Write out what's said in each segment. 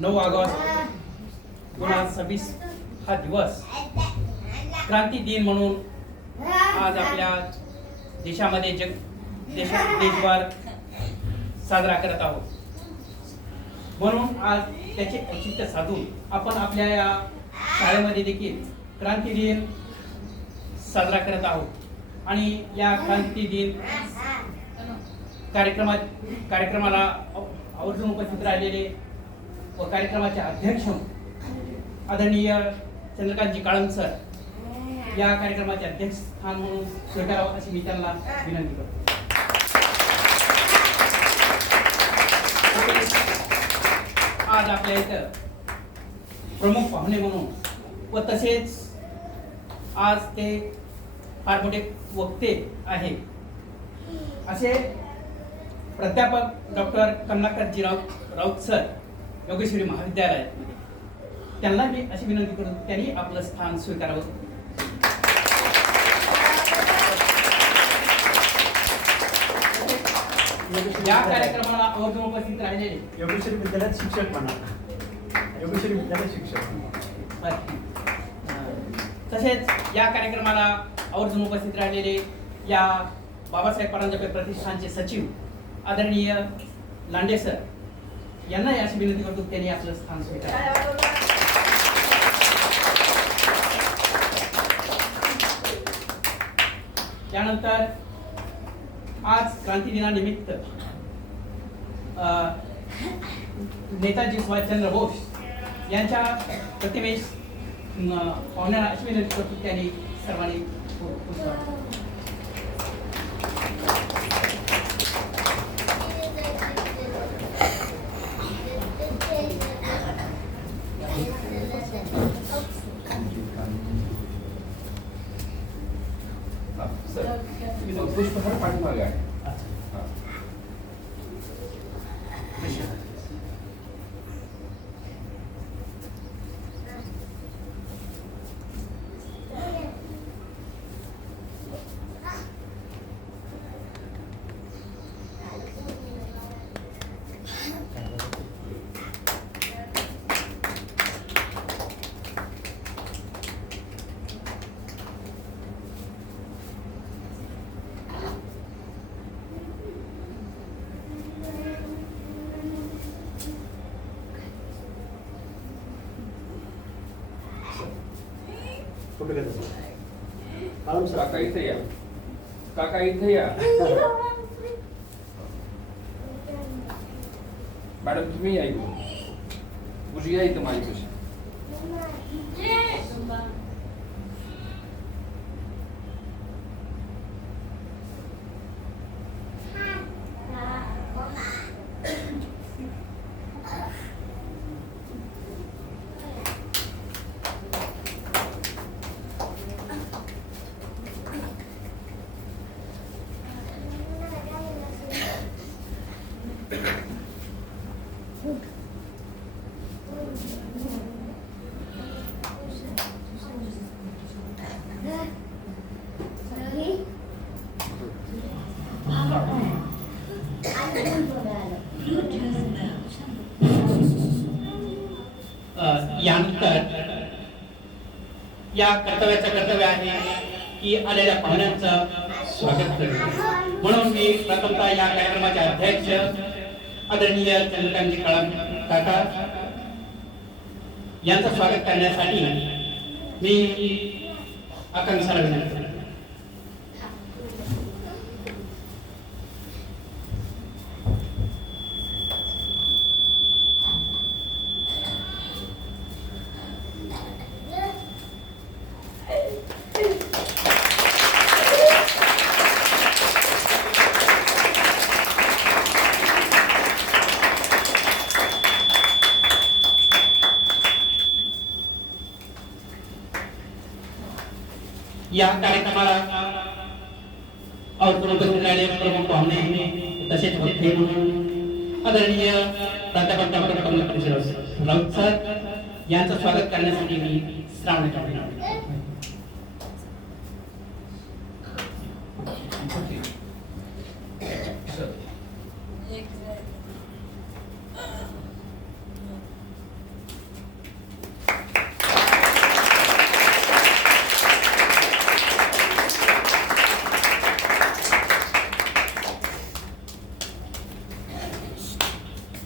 9 August 2026 हा दिवस क्रांती दिन म्हणून आज आपल्या देशामध्ये देशभर साजरा करत आहोत. म्हणून आज त्याचे औचित्य साधून आपण आपल्या या शाळेमध्ये देखील क्रांती दिन साजरा करत आहोत. आणि या क्रांती दिन कार्यक्रमाला आवर्जून उपस्थित राहिलेले व कार्यक्रमाचे अध्यक्ष आदरणीय चंद्रकांतजी काळम सर या कार्यक्रमाचे अध्यक्ष स्थान म्हणून स्वीकारावं अशी मी त्यांना विनंती करतो. आज आपल्या इथं प्रमुख पाहुणे म्हणून व तसेच आज ते फार मोठे वक्ते आहे असे प्राध्यापक डॉक्टर कमलाकरजी राऊत सर योगेश्वरी महाविद्यालयामध्ये, त्यांना मी अशी विनंती करतो त्यांनी आपलं स्थान स्वीकारावं. या कार्यक्रमाला आवर्जून उपस्थित राहिलेले योगेश्वरी विद्यालयात शिक्षक म्हणा, योगेश्वरी विद्यालयात शिक्षक. तसेच या कार्यक्रमाला आवर्जून उपस्थित राहिलेले या बाबासाहेब परांजपे प्रतिष्ठानचे सचिव आदरणीय लांडे सर यांना अशी विनंती करतो त्यांनी आपलं स्थान स्वीकारावं. त्यानंतर आज क्रांती दिनानिमित्त नेताजी सुभाषचंद्र बोस यांच्या प्रतिमेस पाहुण्यांना अशी विनंती करतो त्यांनी सर्वांनी पुष्पहार पाठीमागे आहे. काका इथे या, काका इथे या. मॅडम तुम्ही या इथं, बुजी या इथं माझ्यापाशी. यानंतर या कर्तव्याचं कर्तव्य आहे की आलेल्या पाहुण्यांचं स्वागत करणे. म्हणून मी प्रथमतः या कार्यक्रमाचे अध्यक्ष आदरणीय चंद्रकांतजी काळम काका यांचं स्वागत करण्यासाठी मी आकांक्षाला विनंती करतो. या कार्यक्रमाला आवर्जून उपस्थित राहिलेले प्रमुख पाहुणे तसेच वक्ते म्हणून आदरणीय प्राध्यापक डॉक्टर कमलाकरजी राऊत सर यांचं स्वागत करण्यासाठी मी श्रावण करतो.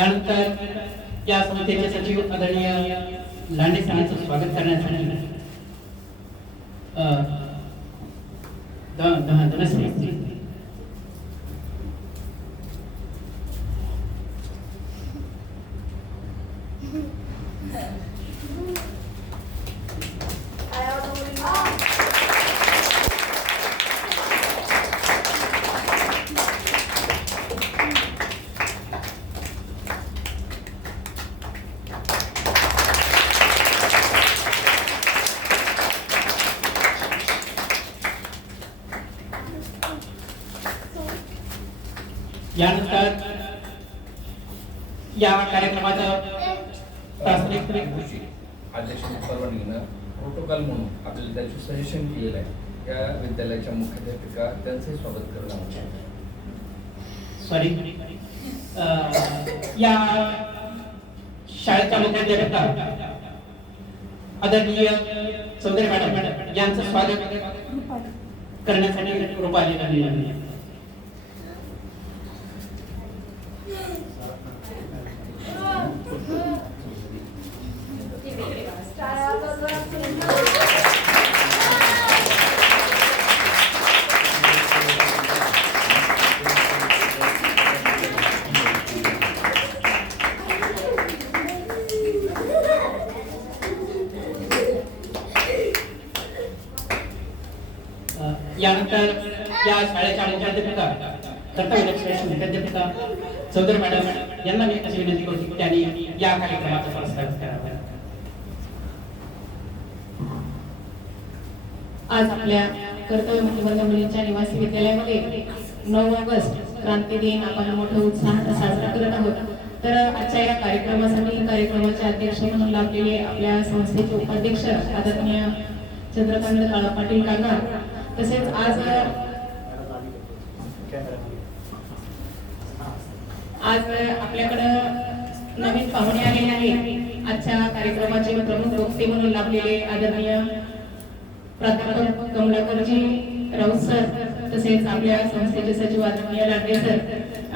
यानंतर या समितीचे सचिव आदरणीय लांडे सरांचं स्वागत करण्यासाठी धनश्री यानंतर या कार्यक्रमाचं प्रास्ताविक अध्यक्षांच्या परवानगीनं प्रोटोकॉल म्हणून आपल्याला त्याचे सजेशन केलेलं आहे. या विद्यालयाच्या मुख्याध्यापिका त्यांचंही स्वागत करणं आवश्यक आहे. सॉरी या शाळेच्या मुख्याध्यापिका आदरणीय चौधरी मॅडम यांचं स्वागत करण्यासाठी रूपाली आलेली आहे. यानंतर या शाळेच्या मुख्याध्यापिका कर्तव्यदक्ष मुख्याध्यापिका चौधरी मॅडम यांना मी अशी विनंती करतो की त्यांनी या कार्यक्रमाचा प्रस्ताव करावा. आज आपल्या कर्तव्यमुक्त वर्ग मुलींच्या निवासी विद्यालयामध्ये 9 ऑगस्ट क्रांती दिन आपण मोठ्या उत्साहात साजरा करत आहोत. तर आजच्या या कार्यक्रमाचे अध्यक्ष म्हणून लाभलेले आपल्या संस्थेचे उपाध्यक्ष आदरणीय चंद्रकांत पाटील काका, तसेच आज आपल्याकडं नवीन पाहुणे आलेले आहेत. आजच्या कार्यक्रमाचे प्रमुख वक्ते म्हणून लाभलेले आदरणीय प्राध्यापक कमलाकरजी राऊत सर, तसेच आपल्या संस्थेचे सचिव आदरणीय लांडे सर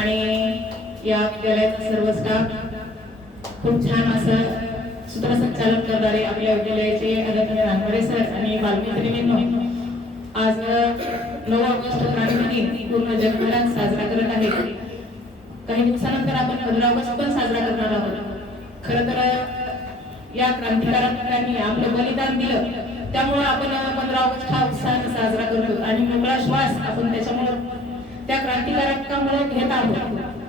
आणि या विद्यालयाचा सर्व स्टाफ, खूप छान असं सूत्रसंचालन करणारे आपल्या विद्यालयाचे आदरणीय रानवडे सर आणि बालमित्रिणींनो, आज 9 ऑगस्ट क्रांती दिन पूर्ण जगभरात साजरा करत आहे. काही दिवसानंतर आपण 15 ऑगस्ट पण साजरा करणार आहोत. खरं तर या क्रांतिकारकांनी आपलं बलिदान दिलं, त्यामुळे आपण 15 ऑगस्ट हा उत्साहाने साजरा करतो आणि मोकळा श्वास आपण त्याच्यामुळे त्या क्रांतिकारकांमुळे घेत आहोत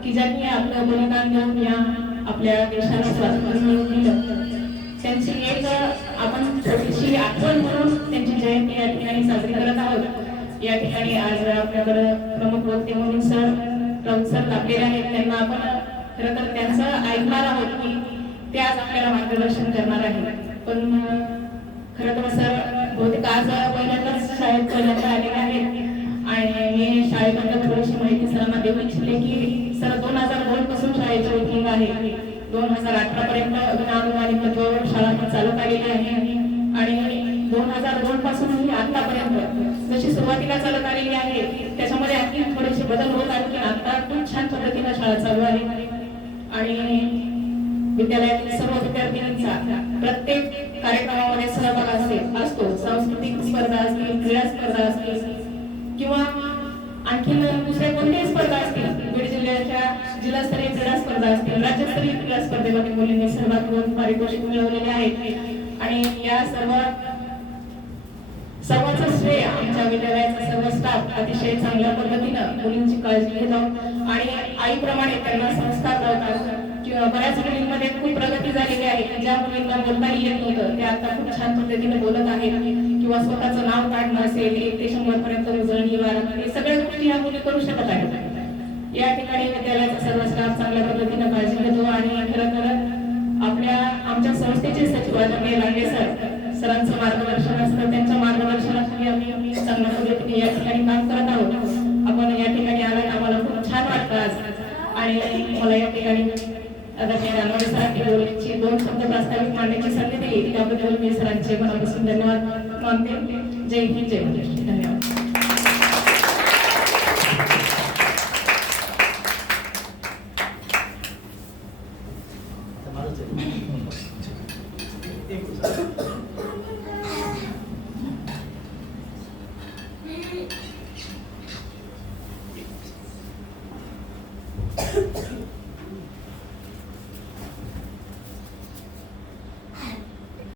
की ज्यांनी आपलं बलिदान देऊन या आपल्या देशाला स्वातंत्र्य मिळवून दिलं. त्यांची एक आपण छोटीशी आठवण म्हणून त्यांची जयंती या ठिकाणी साजरी करत आहोत. या ठिकाणी आज आपल्याकडे प्रमुख वक्ते म्हणून राऊत सर लाभलेले आहेत. त्यांना आपण खरं तर त्यांचं ऐकणार आहोत की ते आज आपल्याला मार्गदर्शन करणार आहेत. पण खरं तर सर बहुतेक आज पहिल्यांदाच शाळेत आलेले आहेत आणि मी शाळेबद्दल थोडीशी माहिती सरांना देऊ इच्छिते की सर 2002 पासून शाळेचे ओपनिंग आहे. 2018 पर्यंत विनाअनुदानित तत्वावर शाळा चालत आलेली आहे आणि 2002 पासून ही आतापर्यंत जशी सुरुवातीला चालत आलेली आहे त्याच्यामध्ये आणखी थोडेसे बदल होत आहेत की आता खूप छान पद्धतीने शाळा चालू आहे. आणि विद्यालयातील सर्व विद्यार्थ्यांचा प्रत्येक कार्यक्रमामध्ये सहभाग असतो. सांस्कृतिक स्पर्धा असतील, क्रीडा स्पर्धा असतील किंवा आणखी दुसऱ्या कोणत्याही स्पर्धा असतील, बीड जिल्ह्याच्या जिल्हास्तरीय क्रीडा स्पर्धा असतील, राज्यस्तरीय क्रीडा स्पर्धेमध्ये मुलींनी सहभाग घेऊन पारितोषिक मिळवलेले आहेत. आणि या सर्वांचं श्रेय आमच्या विद्यालयाचा सर्व स्टाफ अतिशय चांगल्या पद्धतीनं मुलींची काळजी घेतो आणि आईप्रमाणे त्यांना संस्कार लावतात. किंवा बऱ्याच मुलींमध्ये खूप प्रगती झालेली आहे. ज्या मुलींना बोलताही येत नव्हतं त्या आता खूप छान पद्धतीने बोलत आहेत किंवा स्वतःचं नाव काढणं असेल, 1 ते 100 पर्यंत उजळणी वाढणं, हे सगळ्या गोष्टी ह्या मुली करू शकत आहेत. या ठिकाणी विद्यालयाचा सर्व स्टाफ चांगल्या पद्धतीने काळजी घेतो आणि खरं तर आमच्या संस्थेचे सचिव आदरणीय लांडे सरांचं मार्गदर्शन असतं. त्यांच्या मार्गदर्शनाखाली आम्ही चांगल्या पद्धतीने या ठिकाणी काम करत आहोत. आपण या ठिकाणी आला आम्हाला खूप छान वाटतं आज. आणि मला या ठिकाणी आदरणीय रानवडे सरांनी बोलण्याची 2 शब्द प्रास्ताविक मांडण्याची संधी दिली त्याबद्दल मी सरांचे मनापासून धन्यवाद मानते. जय हिंद, जय महाराष्ट्र. धन्यवाद. एक दिवसात.